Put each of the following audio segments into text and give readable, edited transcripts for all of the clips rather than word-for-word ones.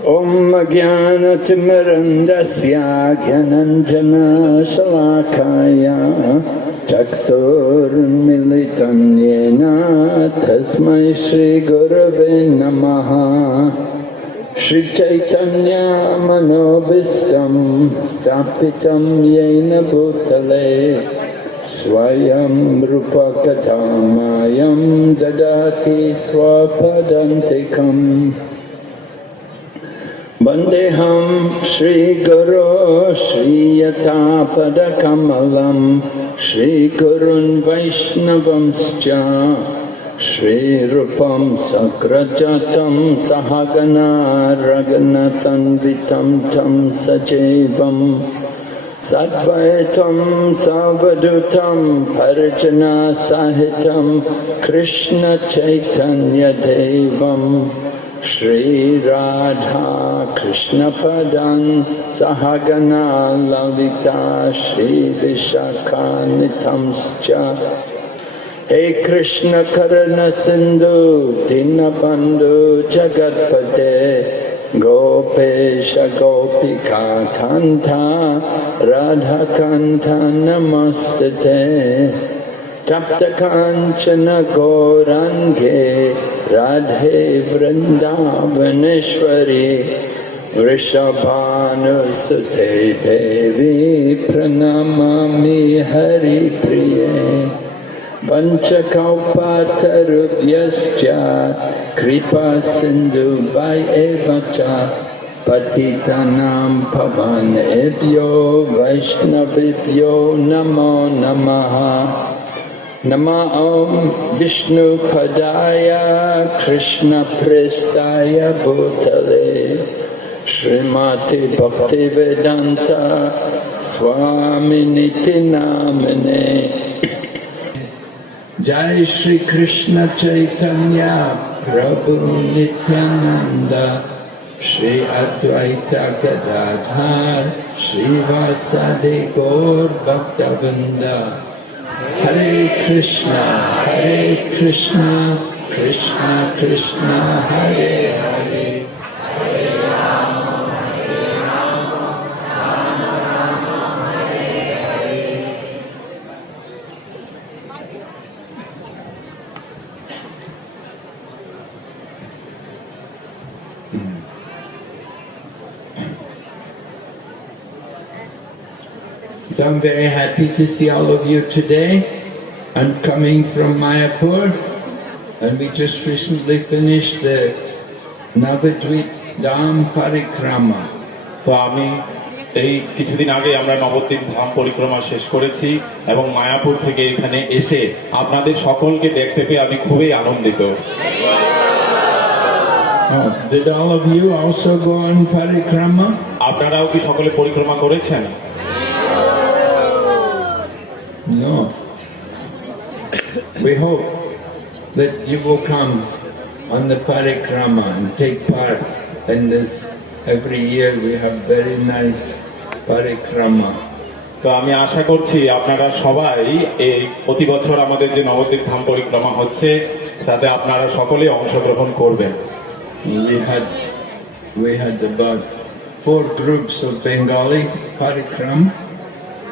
Om Jnana-timirandasya Jnananjana-shalakaya Chakshur-militam yena Tasmai Shri-Gurave Namaha. Shri Chaitanya Manobhistam Stapitam Yena Bhutale Swayam Rupa Katamayam Dadati Swapadantikam. Vandeham Shri Guru Shri Yatapadakamalam Shri Gurun Vaishnavamscha Shri Rupam Sakrajatam Sahagana Raghunathan Vitam Tam Sajevam Satvaitam Savadutam Parijana Sahitam Krishna Chaitanya Devam Shri Radha Krishna Padan Sahagana Lalita Shri Vishakanitamscha. Hey Krishna Karana Sindhu Dinabandhu Jagatpate Gopesha Gopika Kanta Radha Kanta Namastate Tapta Kanchana Gaurange Radhe Vrindavaneshwari Vrishabhanusute Devi Pranamami Hari Priye Vanchakalpatarubhyascha Kripa Sindhu Vayevacha Patitanam Pavanebhyo Vaishnavibhyo Namo Namaha. Nama Om Vishnu Padaya Krishna Prestaya Bhutale Srimati Bhaktivedanta Swaminiti Namane. Jai Shri Krishna Chaitanya Prabhu Nityananda Shri Advaita Gadadhar Shri Vasadi Gaur Bhaktavinda. Hare Krishna, Krishna Krishna, Hare Hare, Hare Rama, Rama Rama, Hare Hare. So I'm very happy to see all of you today. I'm coming from Mayapur, and we just recently finished the Navadvip Dham Parikrama. তো আমি এই কিছুদিন আগে আমরা নবদ্বীপ ধাম পরিক্রমা শেষ করেছি এবং মায়াপুর থেকে এখানে এসে আপনাদের সকলকে দেখতে পেয়ে আমি খুবই আনন্দিত। Did all of you also go on Parikrama? আপনারাও কি সকলে পরিক্রমা করেছেন? No. We hope that you will come on the Parikrama and take part in this. Every year we have very nice Parikrama. তো আমি আশা করছি আপনারা সবাই এই প্রতি বছর আমাদের যে নবদ্বীপ ধাম পরিক্রমা হচ্ছে তাতে আপনারা সকলে অংশগ্রহণ করবেন। We had about 4 groups of Bengali Parikrama.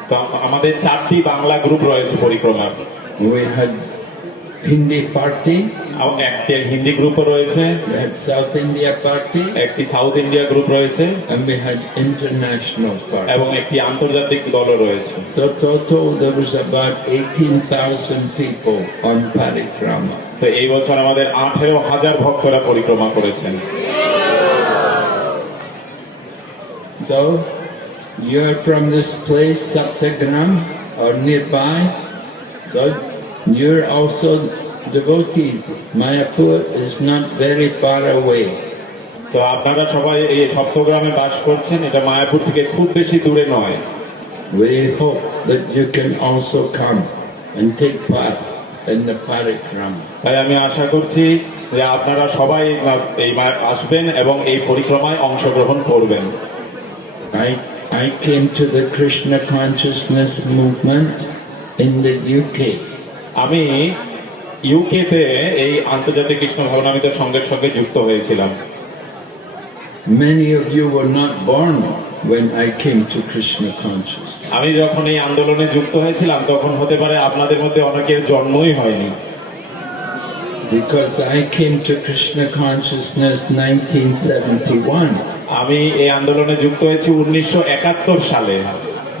তো আমাদের 4টি বাংলা গ্রুপ রয়েছে পরিক্রমার। We had Hindi party, একটি হিন্দি গ্রুপও রয়েছে, we had South India party, একটি সাউথ ইন্ডিয়া গ্রুপ রয়েছে and we had international party. এবং একটি আন্তর্জাতিক দলও রয়েছে। So total there was about 18,000 people on Parikrama. তো এই বছর আমাদের 18,000 ভক্তরা পরিক্রমা করেছেন। So you are from this place Saptagram or nearby, so you're also devotees. Mayapur is not very far away. তো আপনারা সবাই এই সপ্তগ্রামে বাস করছেন, এটা মায়াপুর থেকে খুব বেশি দূরে নয়। We hope that you can also come and take part in the Parikrama. তাই আমি আশা করছি যে আপনারা সবাই এই আসবেন এবং এই পরিক্রমায় অংশগ্রহণ করবেন। I came to the Krishna consciousness movement in the UK. আমি ইউকেতে এই আন্তর্জাতিক কৃষ্ণ ভাবনামৃত সংঘের সঙ্গে যুক্ত হয়েছিলাম। Many of you were not born when I came to Krishna consciousness. আমি যখন এই আন্দোলনে যুক্ত হয়েছিলাম তখন হতে পারে আপনাদের মধ্যে অনেকের জন্মই হয়নি, Because I came to Krishna consciousness 1971. আমি এই আন্দোলনে যুক্ত হয়েছি 1971 সালে।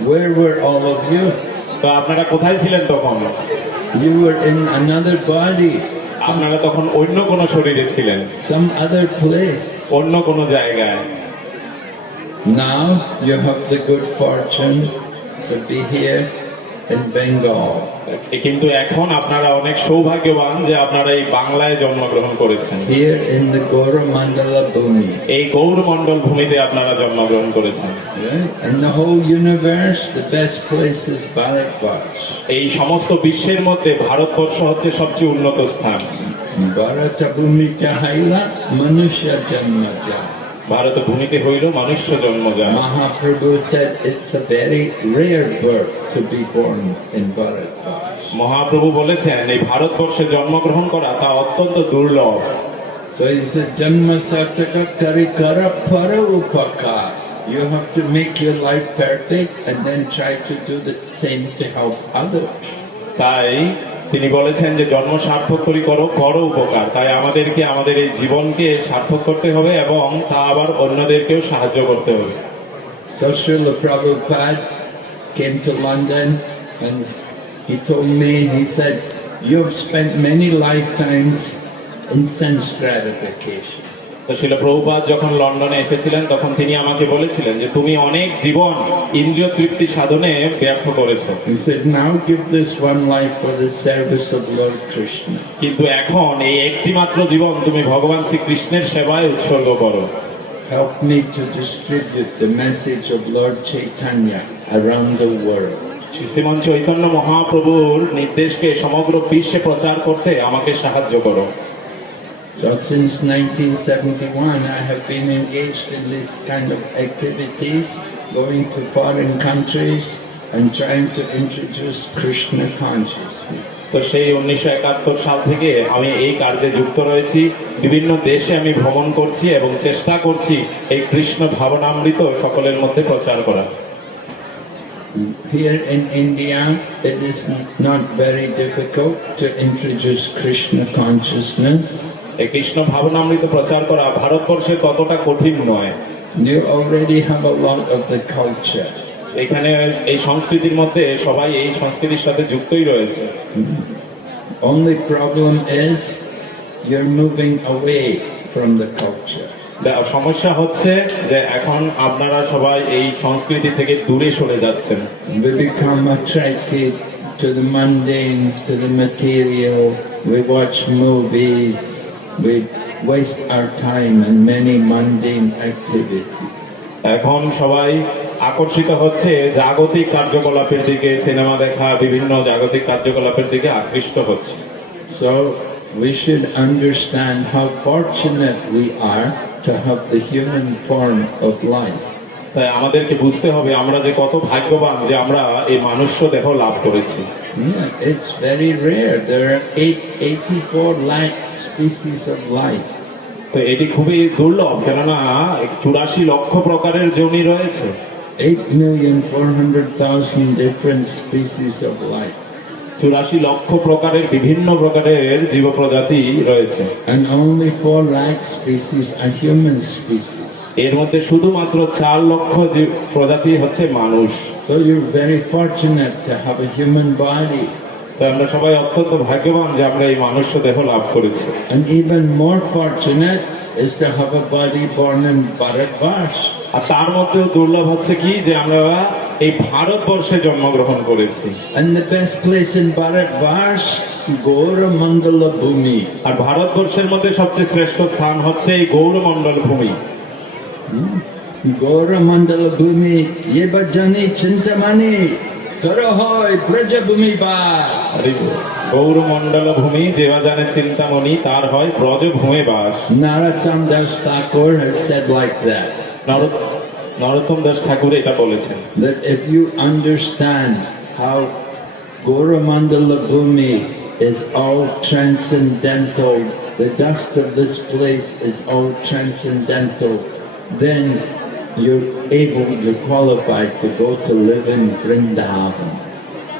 Where were all of you? তো আপনারা কোথায় ছিলেন তখন? You were in another body, আপনারা তখন অন্য কোনো শরীরে ছিলেন, some other place. অন্য কোনো জায়গায়। Now you have the good fortune to be here in Bengal. কিন্তু এখন আপনারা অনেক সৌভাগ্যবান যে আপনারা এই বাংলায় জন্মগ্রহণ করেছেন, Here in the Goramandala Bhumi. এই গৌরমণ্ডল ভূমিতে আপনারা জন্মগ্রহণ করেছেন। Right? In the whole universe, the best place is Bharatvarsh. এই সমস্ত বিশ্বের মধ্যে ভারতবর্ষ হচ্ছে সবচেয়ে উন্নত স্থান। Bharata Bhumi Chahaila Manushya Janmaja. Bharat ভূমিতে হইল মনুষ্য জন্ম যায়। Mahaprabhu said it's a very rare birth to be born in Bharatvarsh. Mahaprabhu বলেছেন এই ভারতবর্ষে জন্মগ্রহণ করা তা অত্যন্ত দুর্লভ। So he said, Janma Sartaka Karikara Para Upaka. You have to make your life perfect and then try to do the same to help others. তাই তিনি বলেছেন যে জন্ম সার্থক করি করো, করো উপকার। তাই আমাদেরকে আমাদের এই জীবনকে সার্থক করতে হবে এবং তা আবার অন্যদেরকেও সাহায্য করতে হবে। So Srila Prabhupada came to London and he told me, he said, you've spent many lifetimes in sense gratification. তো শিল প্রভুপাদ যখন লন্ডনে এসেছিলেন তখন তিনি আমাকে বলেছিলেন যে তুমি অনেক জীবন ইন্দ্রিয় তৃপ্তি সাধনে ব্যর্থ করেছো। He said, now give this one life for the service of Lord Krishna. কিন্তু এখন এই একটি মাত্র জীবন তুমি ভগবান শ্রীকৃষ্ণের সেবায় উৎসর্গ করো। Help me to distribute the message of Lord Chaitanya around the world. শ্রীমন চৈতন্য মহাপ্রভুর নির্দেশকে সমগ্র বিশ্বে প্রচার করতে আমাকে সাহায্য করো। So since 1971, I have been engaged in this kind of activities, going to foreign countries and trying to introduce Krishna consciousness. তো সেই 1971 সাল থেকে আমি এই কার্যে যুক্ত রয়েছি। বিভিন্ন দেশে আমি ভ্রমণ করছি এবং চেষ্টা করছি এই কৃষ্ণ ভাবনামৃত সকলের মধ্যে প্রচার করা। Here in India, it is not very difficult to introduce Krishna consciousness. এই কৃষ্ণ ভাবনামৃত প্রচার করা ভারতবর্ষে ততটা কঠিন নয়। You already have a lot of the culture. এখানে এই সংস্কৃতির মধ্যে সবাই এই সংস্কৃতির সাথে যুক্তই রয়েছে। Only problem is you're moving away from the culture. সমস্যা হচ্ছে যে এখন আপনারা সবাই এই সংস্কৃতি থেকে দূরে সরে যাচ্ছেন। We become attracted to the mundane, to the material. We watch movies. We waste our time in many mundane activities. এখন সবাই আকর্ষিত হচ্ছে জাগতিক কার্যকলাপের দিকে, সিনেমা দেখা, বিভিন্ন জাগতিক কার্যকলাপের দিকে আকৃষ্ট হচ্ছে। So we should understand how fortunate we are to have the human form of life. তাই আমাদেরকে বুঝতে হবে আমরা যে কত ভাগ্যবান যে আমরা এই মনুষ্য দেহ লাভ করেছি। Yeah, it's very rare. There are 84 lakh species of life. তো এটি খুবই দুর্লভ, কেননা 84 লক্ষ প্রকারের যোনি রয়েছে। 8,400,000 different species of life. 84 লক্ষ প্রকারের বিভিন্ন প্রকারের জীব প্রজাতি রয়েছে। And only 4 lakh species are human species. এর মধ্যে শুধুমাত্র 4 লক্ষ প্রজাতি হচ্ছে মানুষ। So you're very fortunate to have a human body. তো আমরা সবাই অত্যন্ত ভাগ্যবান যে আমরা এই মনুষ্য দেহ লাভ করেছি। And even more fortunate is to have a body born in Bharatvarsh. আর তার মধ্যেও দুর্লভ হচ্ছে কি যে আমরা এই ভারতবর্ষে জন্মগ্রহণ করেছি। And the best place in Bharatvarsh, Goramandala Bhumi. আর ভারতবর্ষের মধ্যে সবচেয়ে শ্রেষ্ঠ স্থান হচ্ছে এই গৌরমণ্ডল ভূমি। Goramandala Bhumi, ye bajani chintamani, tara hoy braja bhumi bas. Gaurmandal ভূমি যেবা জানে চিন্তামণি তার হয় ব্রজভূমে বাস। Narottam Das Thakur has said like that. নরোত্তম দাস ঠাকুর এটা বলেছেন That if you understand how Goramandala Bhumi is all transcendental, the dust of this place is all transcendental. then you're able, you're qualified to go to live in Vrindavan.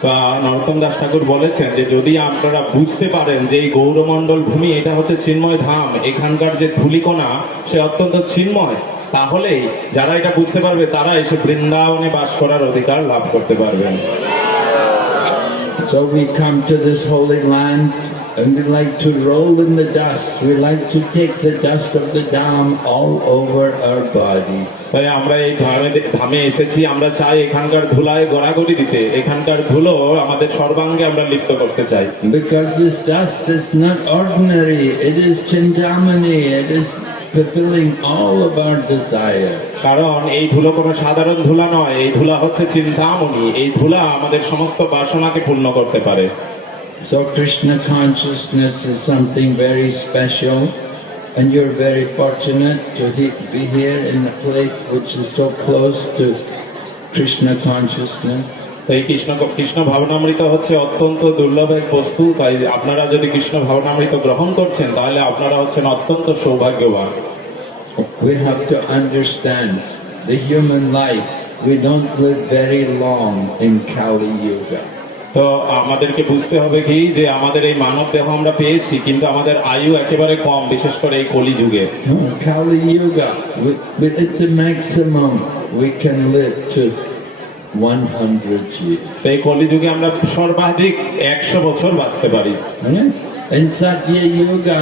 তা নরোত্তম দাস ঠাকুর বলেছেন যে যদি আপনারা বুঝতে পারেন যে এই গৌরমণ্ডল ভূমি এটা হচ্ছে চিন্ময় ধাম, এখানকার যে ধূলিকণা সে অত্যন্ত চিন্ময়, তাহলেই যারা এটা বুঝতে পারবে তারা এসে বৃন্দাবনে বাস করার অধিকার লাভ করতে পারবেন। So we come to this holy land and we like to roll in the dust. We like to take the dust of the Dham all over our bodies. তাই আমরা এই ধামে এসেছি, আমরা চাই এখানকার ধুলায় গড়াগড়ি দিতে, এখানকার ধুলো আমাদের সর্বাঙ্গে আমরা লিপ্ত করতে চাই। Because this dust is not ordinary, it is Chintamani, it is fulfilling all of our desire. কারণ এই ধুলো কোনো সাধারণ ধুলা নয়, এই ধুলা হচ্ছে চিন্তামণি, এই ধুলা আমাদের সমস্ত বাসনাকে পূর্ণ করতে পারে। So Krishna consciousness is something very special, and you're very fortunate to be here in a place which is so close to Krishna consciousness. এই কৃষ্ণ ভাবনামৃত হচ্ছে অত্যন্ত দুর্লভ এক বস্তু, তাই আপনারা যদি কৃষ্ণ ভাবনামৃত গ্রহণ করছেন তাহলে আপনারা হচ্ছেন অত্যন্ত সৌভাগ্যবান। We have to understand the human life. We don't live very long in Kali Yuga. তো আমাদেরকে বুঝতে হবে কি যে আমাদের এই মানব দেহ আমরা পেয়েছি, কিন্তু আমাদের আয়ু একেবারে কম, বিশেষ করে এই কলিযুগে। Kali Yuga, at the maximum we can live to 100 years. এই কলিযুগে আমরা সর্বাধিক 100 বছর বাঁচতে পারি। In Satya Yuga,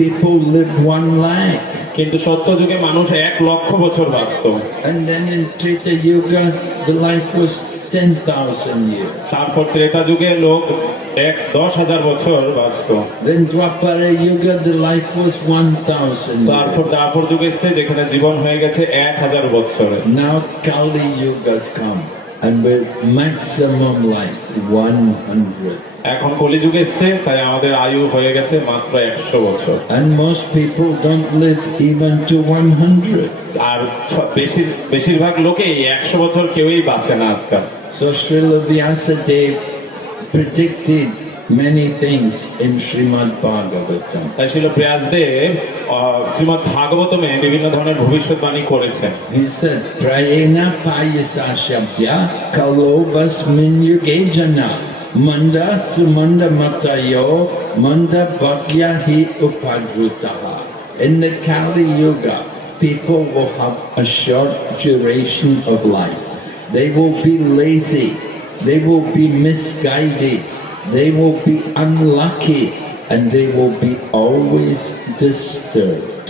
people live 1 lakh. কিন্তু সত্যযুগে মানুষ 1 লক্ষ বছর বাঁচত। And then in Treta Yuga, the life was 10,000 years. তারপর ত্রেতা যুগে লোক 10,000 বছর বাঁচত। Then Dwapara Yuga, the life was 1,000 তারপর years. দ্বাপর যুগ এসেছে যেখানে জীবন হয়ে গেছে 1000 বছর। Now Kali Yuga's come, and with maximum life 100. এখন কলিযুগ এসেছে, তাই আমাদের আয়ু হয়ে গেছে মাত্র 100 বছর। And most people don't live even to 100. আর বেশিরভাগ লোকেই 100 বছর কেউই বাঁচে না আজকাল। So Srila Vyasadeva predicted many things in Srimad Bhagavatam. তাই ছিল ব্যাসদেব শ্রীমদ্ ভাগবতমে বিভিন্ন ধরনের ভবিষ্যৎবাণী করেছেন। He said, Prayena payasa shabdya kalo vasmin yuge jana manda sumanda matayo manda bhagya hi upadrutaha. In the Kali Yuga, people will have a short duration of life. They will be lazy. They will be misguided. They will be unlucky, and they will be always disturbed.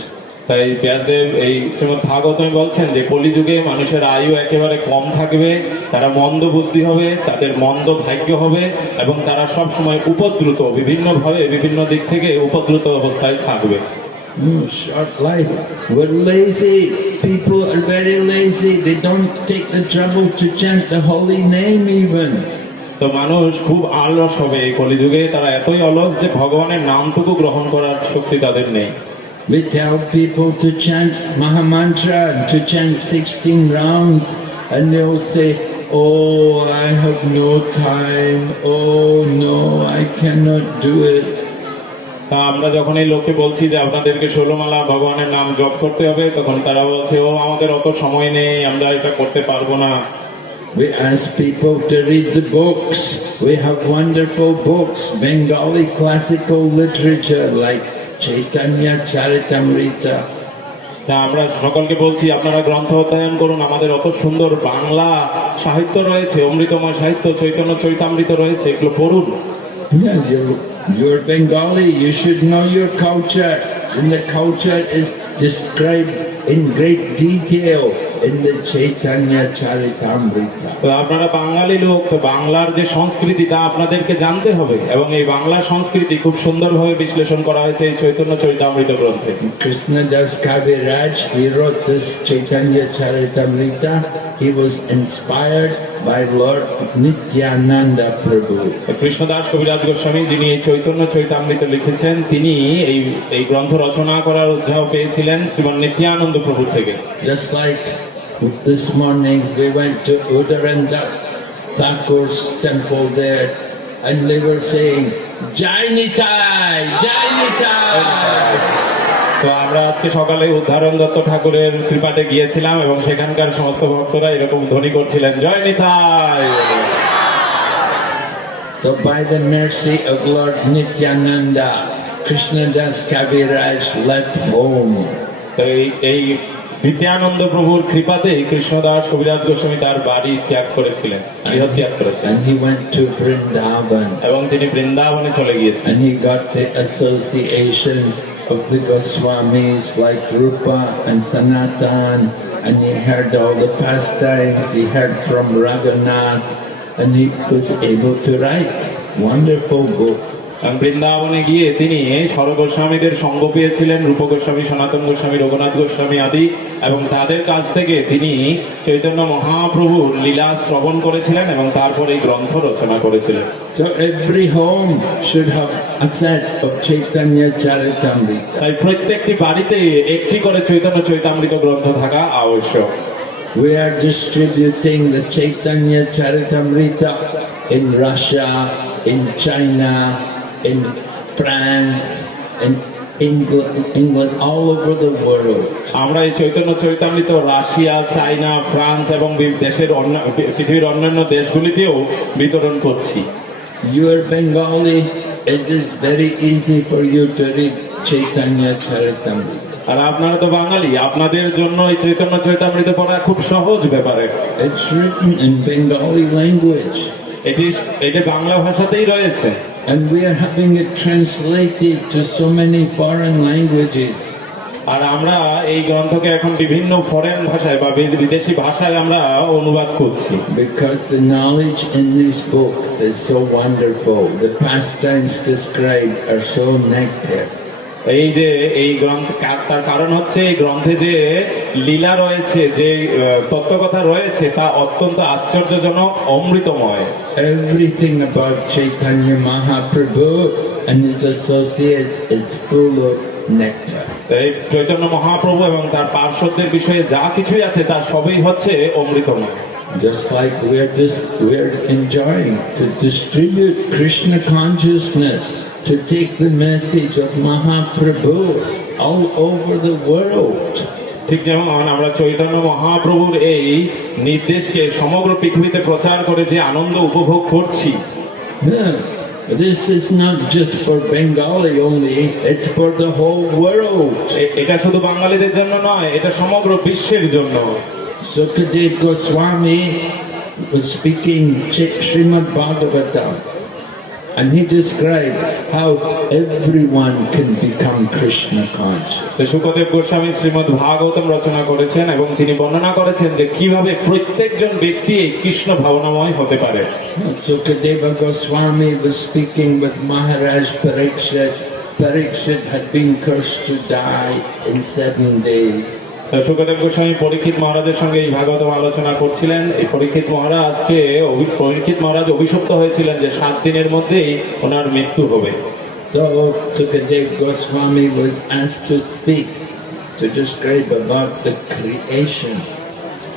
তাই ব্যাসদেব এই শ্রীমদ্ ভাগবতমে বলছেন যে কলিযুগে মানুষের আয়ু একেবারে কম থাকবে, তারা মন্দ বুদ্ধি হবে, তাদের মন্দ ভাগ্য হবে, এবং তারা সব সময় উপদ্রুত, বিভিন্নভাবে বিভিন্ন দিক থেকে উপদ্রুত অবস্থায় থাকবে। Short life. We're lazy. People are very lazy. They don't take the trouble to chant the holy name even. তো মানুষ খুব অলস হবে এই কলিযুগে, তারা এতই অলস যে ভগবানের নামটুকু গ্রহণ করার শক্তি তাদের নেই। We tell people to chant Mahamantra, to chant 16 rounds, and they'll say, oh, I have no time. Oh, no, I cannot do it. তা আমরা যখন এই লোককে বলছি যে আপনাদেরকে 16 মালা ভগবানের নাম জপ করতে হবে, তখন তারা বলছে ও আমাদের অত সময় নেই, আমরা এটা করতে পারবো না। We ask people to read the books. We have wonderful books, Bengali classical literature like Chaitanya Charitamrita. তা আমরা সকলকে বলছি আপনারা গ্রন্থ অধ্যয়ন করুন, আমাদের অত সুন্দর বাংলা সাহিত্য রয়েছে, অমৃতময় সাহিত্য, চৈতন্য চৈতামৃত রয়েছে, এগুলো পড়ুন। Yeah, you're Bengali, you should know your culture, and the culture is described in great detail in the Chaitanya Charitamrita. তো আপনারা বাঙালি লোক, তো বাংলার যে সংস্কৃতি তা আপনাদেরকে জানতে হবে, এবং এই বাংলা সংস্কৃতি খুব সুন্দরভাবে বিশ্লেষণ করা হয়েছে এই চৈতন্য চৈতামৃত গ্রন্থে। Krishnadas Kaviraj, he wrote this Chaitanya Charitamrita. He was inspired by Lord Nityananda Prabhu. Krishnadas কবিরাজ গোস্বামী যিনি এই চৈতন্য চৈতামৃত লিখেছেন, তিনি এই গ্রন্থ রচনা করার উৎসাহ পেয়েছিলেন শ্রীমন নিত্যানন্দ প্রভুর থেকে। Just like this morning we went to Udaranda Thakur's temple there, and they were saying Jai Nitai, Jai Nitai. তো আমরা আজকে সকালে উদ্ধারণ দত্ত ঠাকুরের শ্রীপাঠে গিয়েছিলাম এবং সেখানকার সমস্ত ভক্তরা এরকম ধ্বনি করছিলেন জয় Nitai. So by the mercy of Lord Nityananda, Krishnadas Kaviraj left home. তো এই নিত্যানন্দ প্রভুর কৃপাতেই কৃষ্ণদাস কবিরাজ গোস্বামী তার বাড়ি ত্যাগ করেছিলেন, গৃহ ত্যাগ করেছিলেন, And he went to Vrindavan. এবং তিনি বৃন্দাবনে চলে গিয়েছেন। And he got the association of the Goswamis like Rupa and Sanatan, and he heard all the pastimes, he heard from Raghunath, and he was able to write wonderful book. বৃন্দাবনে গিয়ে তিনি স্বরগোস্বামীদের সঙ্গ পেয়েছিলেন, রূপ গোস্বামী, সনাতন গোস্বামী, রঘুনাথ গোস্বামী আদি, এবং তাদের কাছ থেকে তিনি চৈতন্য মহাপ্রভুর লীলা শ্রবণ করেছিলেন এবং তারপর এই গ্রন্থ রচনা করেছিলেন। So every home should have a set of Chaitanya Charitamrita. তাই প্রত্যেকটি বাড়িতে একটি করে চৈতন্য চৈতামৃত গ্রন্থ থাকা আবশ্যক। We are distributing the Chaitanya Charitamrita in Russia, in China, in France, in England, all over the world. আমরা এই চৈতন্য চৈতামৃত রাশিয়া, চায়না, ফ্রান্স এবং দেশের পৃথিবীর অন্যান্য দেশগুলিতেও বিতরণ করছি। You are Bengali, it is very easy for you to read Chaitanya Charitamrita. আর আপনারা তো বাঙালি, আপনাদের জন্য এই চৈতন্য চৈতামৃত পড়া খুব সহজ ব্যাপারে। It's written in Bengali language. এটি বাংলা ভাষাতেই রয়েছে। And we are having it translated to so many foreign languages. আর আমরা এই গ্রন্থকে এখন বিভিন্ন ফরেন ভাষায় বা বিদেশি ভাষায় আমরা অনুবাদ করছি। Because the knowledge in these books is so wonderful. The pastimes described are so nectar. এই যে এই গ্রন্থ, তার কারণ হচ্ছে এই গ্রন্থে যে লীলা রয়েছে, যে তত্ত্বকথা রয়েছে তা অত্যন্ত আশ্চর্যজনক, অমৃতময়। Everything about Chaitanya Mahaprabhu and his associates is full of nectar. এই চৈতন্য মহাপ্রভু এবং তার পার্শ্বদের বিষয়ে যা কিছুই আছে তা সবই হচ্ছে অমৃতময়। Just like we're enjoying to distribute Krishna consciousness, to take the message of Mahaprabhu all over the world. ঠিক যেমন আমরা চৈতন্য মহাপ্রভুর এই নির্দেশকে সমগ্র পৃথিবীতে প্রচার করে যে আনন্দ উপভোগ করছি। Yeah, this is not just for Bengali only, it's for the whole world. এটা শুধু বাঙালিদের জন্য নয়, এটা সমগ্র বিশ্বের জন্য। Sukadeva Goswami was speaking Srimad Bhagavatam, and he described how everyone can become Krishna conscious. Sukhdev Goswami Shrimad Bhagavatam রচনা করেছেন এবং তিনি বর্ণনা করেছেন যে কিভাবে প্রত্যেকজন ব্যক্তি এই কৃষ্ণ ভাবনাময় হতে পারে। Sukadeva Goswami was speaking with Maharaj Parikshit. Parikshit had been cursed to die in 7 days. Sukhdev Goswami পরীক্ষিত মহারাজের সঙ্গে এই ভাগবতম আলোচনা করছিলেন। এই পরীক্ষিত মহারাজ অভিশপ্ত হয়েছিলেন যে 7 দিনের মধ্যেই ওনার মৃত্যু হবে। So Sukadeva Goswami was asked to speak, to describe about the creation.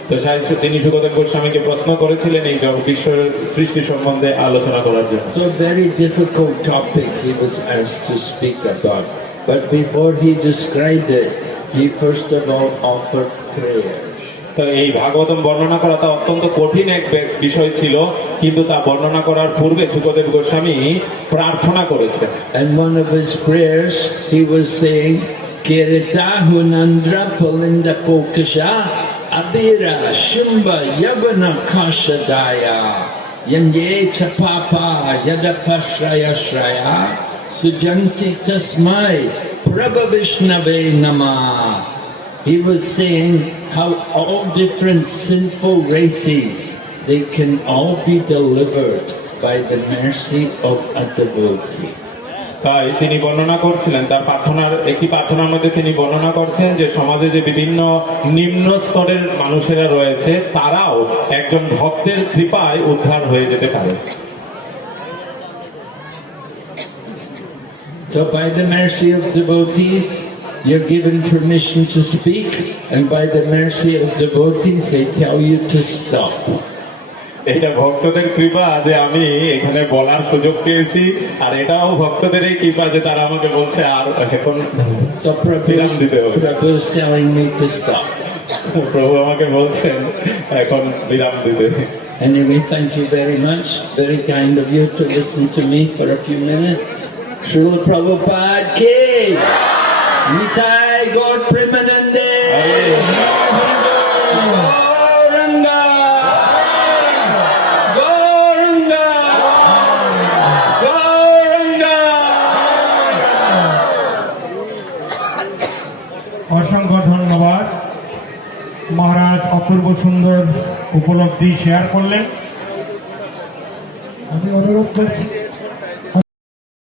তো তিনি সুখদেব গোস্বামীকে প্রশ্ন করেছিলেন এই বিশ্বের সৃষ্টি সম্বন্ধে আলোচনা করার জন্য। So very difficult topic he was asked to speak about. But before he described it, he first of all offered prayers. তো এই ভাগবতম বর্ণনা করা তা অত্যন্ত কঠিন এক বিষয় ছিল, কিন্তু তা বর্ণনা করার পূর্বে সুখদেব গোস্বামী প্রার্থনা করেছেন। And one of his prayers, he was saying, Kiritahu Nandra Pulinda Pokasha Abira Shumba Yavana Kashadaya Yanye Chapapa Yadapashraya Shraya Sujanti Tasmai Prabha Vishnave Namah. He was saying how all different sinful races, they can all be delivered by the mercy of a devotee. তাই তিনি বর্ণনা করছিলেন তার একটি প্রার্থনার মধ্যে তিনি বর্ণনা করছেন যে সমাজে যে বিভিন্ন নিম্ন স্তরের মানুষেরা রয়েছে তারাও একজন ভক্তের কৃপায় উদ্ধার হয়ে যেতে পারে। So by the mercy of devotees, you're given permission to speak, and by the mercy of devotees, they tell you to stop. এটা ভক্তদের কৃপা যে আমি এখানে বলার সুযোগ পেয়েছি, আর এটাও ভক্তদেরই কৃপা যে তারা আমাকে বলছে আর এখন So Prabhu's telling me to stop. প্রভু আমাকে বলছেন এখন বিরাম দিতে। Anyway, thank you very much. Very kind of you to listen to me for a few minutes. Srila Prabhupada ki Nitai Gaur Premanande Gauranga Gauranga Gauranga। অসংখ্য ধন্যবাদ। মহারাজ অপূর্ব সুন্দর উপলব্ধি শেয়ার করলেন। আমি অনুরোধ করছি